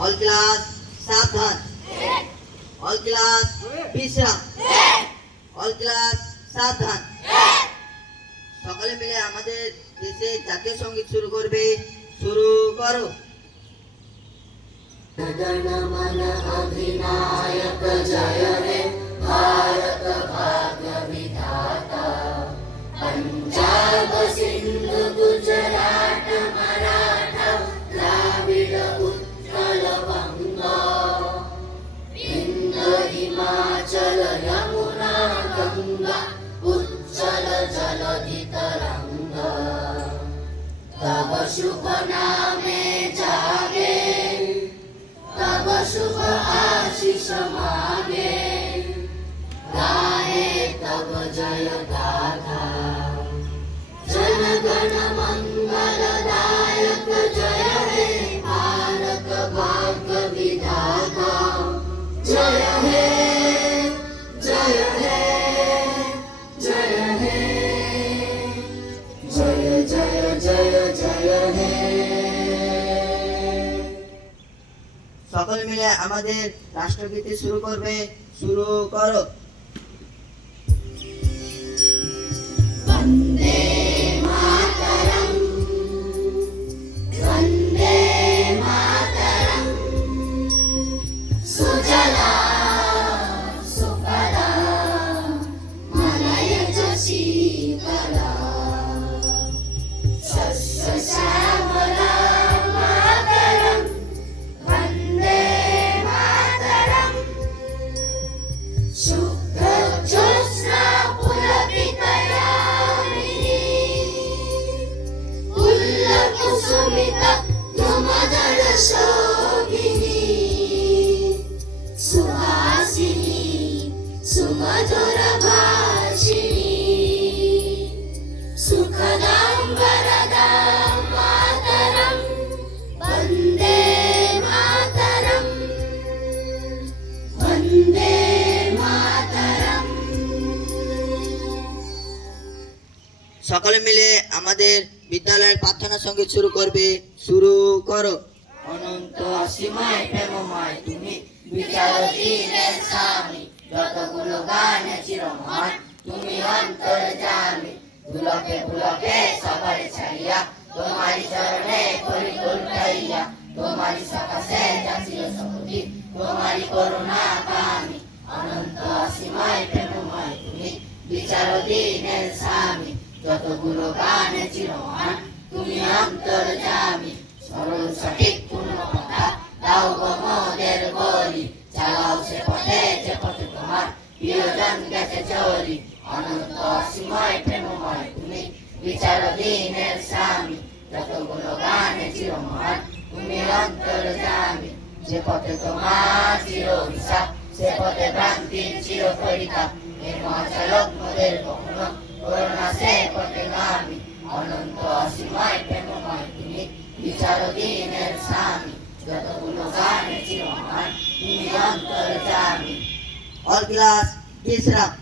All class সাবধান, all class বিশ্রাম, all class সাবধান। সকলে মিলে আমাদের দেশের জাতীয় সঙ্গীত শুরু করবে। শুরু করো। गणमन अधिनायक जय हे भारत भाग्य विधाता। पंजाब सिंध गुजरात मराठा द्राविड उत्कल बंगा। विंध्य हिमाचल यमुना गंगा उज्जल जलधि तरंगा। तब शुभ नामे जागे, तब शुभ आशीष मागे। गाए तब जय गाथा, जन गण मंगलदायक जय हे भारत भाग्य विधाता। जय हे जय हे जय हे जय जय जय जय हे। সকলে মিলে আমাদের রাষ্ট্রগীতি শুরু করবে। শুরু করো। वन्दे मातरम्, वन्दे मातरम्। सुजला सुफला मलयज शीतला। शस्य श्यामला मातरम्, वन्दे मातरम्। शुभ्र ज्योत्स्ना पुलकितयामिनी। पुल्लकुसुमित द्रुमदल शोभिनी। सुहासिनी सुमधुर भाषिणी। सुखदां वरदां मातरम्, वन्दे मातरम्, वन्दे मातरम्। সকলে মিলে আমাদের বিদ্যালয়ের প্রার্থনা সঙ্গীত শুরু করবে। শুরু করো। অনন্ত অসীময় প্রেমময় তুমি, বিচারহীনের স্বামী। যতগুলো গানে চিরমহান তুমি অন্তর্যামী। ভুলকে ভুলকে সবারে ছাড়িয়া, তোমারি চরণে করি উঠাইয়া। তোমারি সকাশে যাচিও সকলি, তোমারি করুণা কামি। অনন্ত অসীময় প্রেমময় তুমি, বিচারহীনের স্বামী। যতগুলো গানে চিরমহান তুমি অন্তর্যামী। সরল সঠিক পূর্ণ কথা দাও গো মোদের বলি। চালাও সে পথে যে পথে তোমার প্রিয়জন গেছে চলি। অনন্ত অসীময় প্রেমময় তুমি, বিচারহীনের স্বামী। যতগুলো গানে চিরমহান তুমি অন্তর্যামী। যে পথে তোমার চির অভিশাপ, সে পথে ভ্রান্তির চির পরিতাপ। এর মহাচালক মোদের কখনো করুণা সে পথে গামী। অনন্ত অসীময় প্রেমময় তুমি, বিচারহীনের স্বামী। যতগুলো গানে চিরমহান তুমি অন্তর্যামী। অল ক্লাস বিশ্রাম।